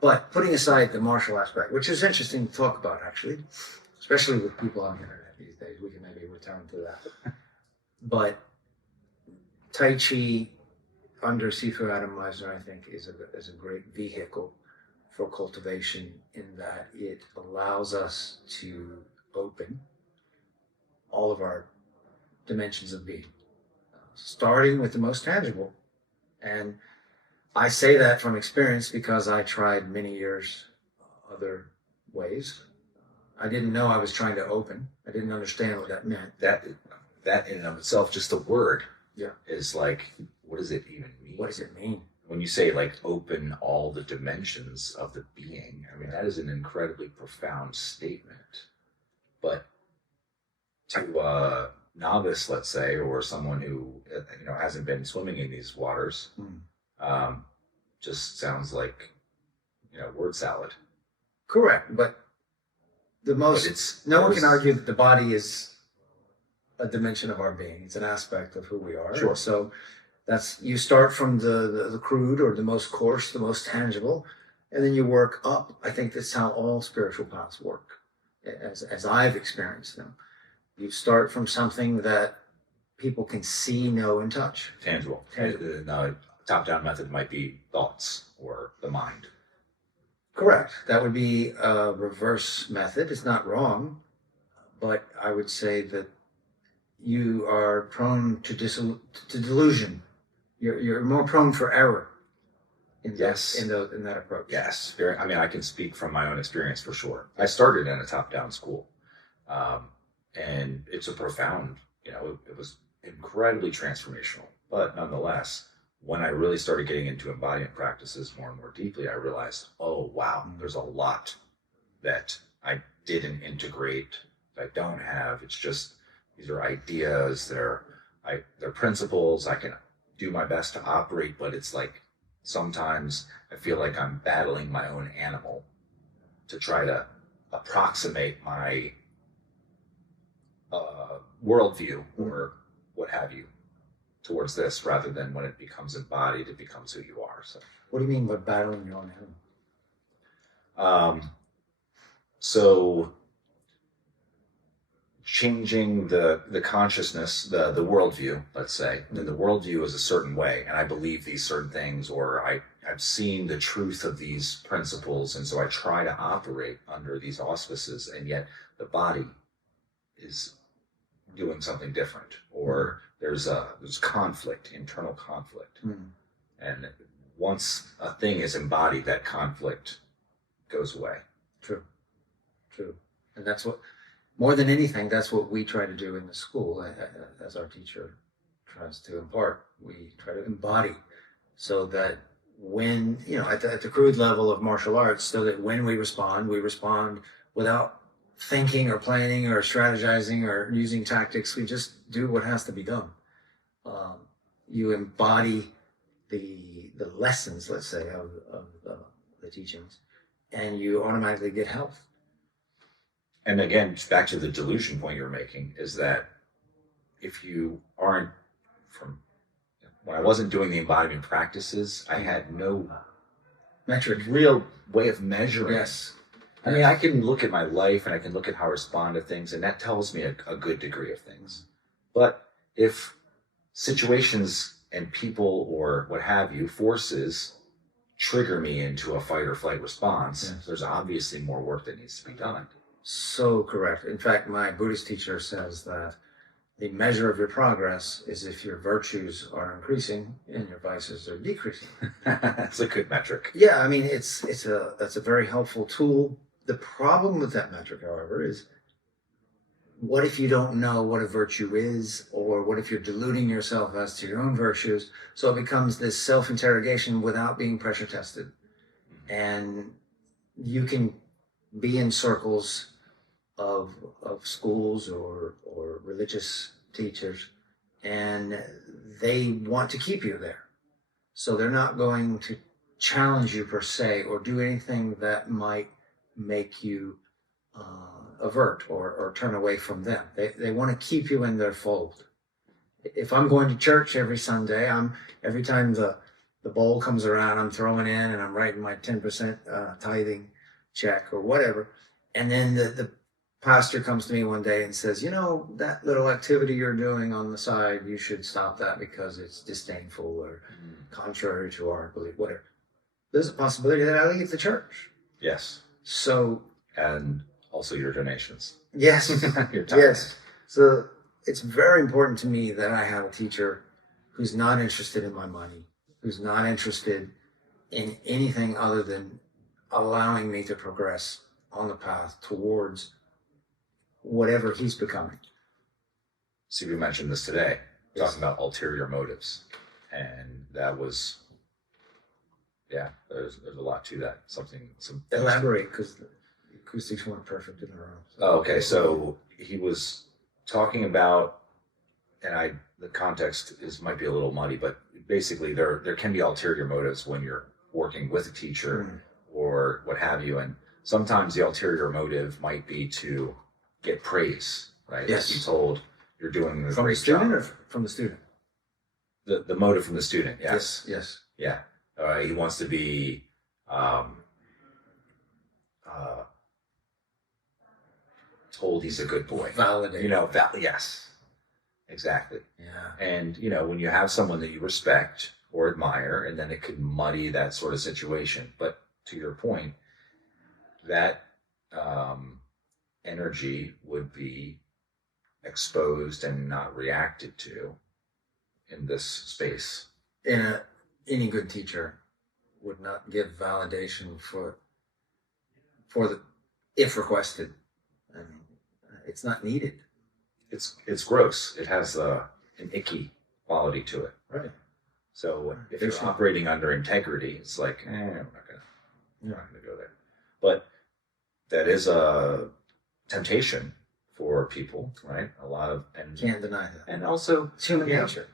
But putting aside the martial aspect, which is interesting to talk about, actually, especially with people on the internet these days, we can maybe return to that. But Tai Chi under Sifu Adam Meisner, I think, is a great vehicle for cultivation in that it allows us to open all of our dimensions of being, starting with the most tangible. And I say that from experience because I tried many years other ways. I didn't know I was trying to open. I didn't understand what that meant. That in and of itself, just the word, Yeah. is like, what does it even mean? What does it mean? When you say like open all the dimensions of the being, I mean, that is an incredibly profound statement. But to a novice, let's say, or someone who hasn't been swimming in these waters, just sounds like word salad. Correct, but no one can argue that the body is a dimension of our being. It's an aspect of who we are. Sure. And so you start from the crude or the most coarse, the most tangible, and then you work up. I think that's how all spiritual paths work, as I've experienced them. You start from something that people can see, know, and touch. Tangible. The top-down method might be thoughts or the mind. Correct. That would be a reverse method. It's not wrong, but I would say that you are prone to delusion. You're more prone for error in that approach. Yes. I mean, I can speak from my own experience for sure. I started in a top-down school, and it's a profound, it was incredibly transformational. But nonetheless, when I really started getting into embodiment practices more and more deeply, I realized, oh, wow, there's a lot that I didn't integrate, that I don't have. It's just, these are ideas, they're principles. I can do my best to operate, but it's like sometimes I feel like I'm battling my own animal to try to approximate my worldview or what have you towards this, rather than when it becomes embodied, it becomes who you are. So, what do you mean by battling your own animal? So changing the consciousness, the worldview, let's say, then the worldview is a certain way, and I believe these certain things, or I've seen the truth of these principles, and so I try to operate under these auspices, and yet the body is doing something different, or there's conflict, internal conflict. And once a thing is embodied, that conflict goes away. True. And that's what, more than anything, that's what we try to do in the school, as our teacher tries to impart. We try to embody, so that when, at the crude level of martial arts, so that when we respond without thinking or planning or strategizing or using tactics. We just do what has to be done. You embody the lessons, let's say, of the teachings, and you automatically get health. And again, back to the delusion point you're making, is that if you aren't when I wasn't doing the embodiment practices, I had no metric, real way of measuring. Yes. I mean, I can look at my life and I can look at how I respond to things, and that tells me a good degree of things. But if situations and people or what have you, forces, trigger me into a fight or flight response, there's obviously more work that needs to be done. So correct. In fact, my Buddhist teacher says that the measure of your progress is if your virtues are increasing and your vices are decreasing. That's a good metric. Yeah, I mean, that's a very helpful tool. The problem with that metric, however, is what if you don't know what a virtue is, or what if you're deluding yourself as to your own virtues? So it becomes this self-interrogation without being pressure tested. And you can be in circles of schools or religious teachers, and they want to keep you there. So they're not going to challenge you per se, or do anything that might make you avert or turn away from them. They want to keep you in their fold. If I'm going to church every Sunday, every time the the bowl comes around, I'm throwing in and I'm writing my 10% tithing check or whatever. And then the pastor comes to me one day and says, you know, that little activity you're doing on the side, you should stop that because it's disdainful or contrary to our belief, whatever. There's a possibility that I leave the church. Yes. So, And also your donations. yes, Your time. yes. So it's very important to me that I have a teacher who's not interested in my money, who's not interested in anything other than allowing me to progress on the path towards whatever he's becoming. So you mentioned this today, Yes. talking about ulterior motives. And that was, yeah, there's a lot to that. Some Elaborate, because the acoustics weren't perfect in a row. Oh, okay, so he was talking about, and the context might be a little muddy, but basically there can be ulterior motives when you're working with a teacher or what have you, and sometimes the ulterior motive might be to get praise, right? Yes. Like you told you're doing a From the great student job. or from the student? The motive from the student, yes. Yes. Yeah. He wants to be told he's a good boy. Validate. You know, yes. Exactly. Yeah. And, you know, when you have someone that you respect or admire, and then it could muddy that sort of situation. But to your point, that energy would be exposed and not reacted to in this space. Any good teacher would not give validation for the, if requested. I mean, it's not needed. It's gross. It has an icky quality to it. Right. So if you're operating under integrity, it's like, I'm not gonna go there. But that is a temptation for people, right? A lot of, and Can't deny that. and also It's human nature.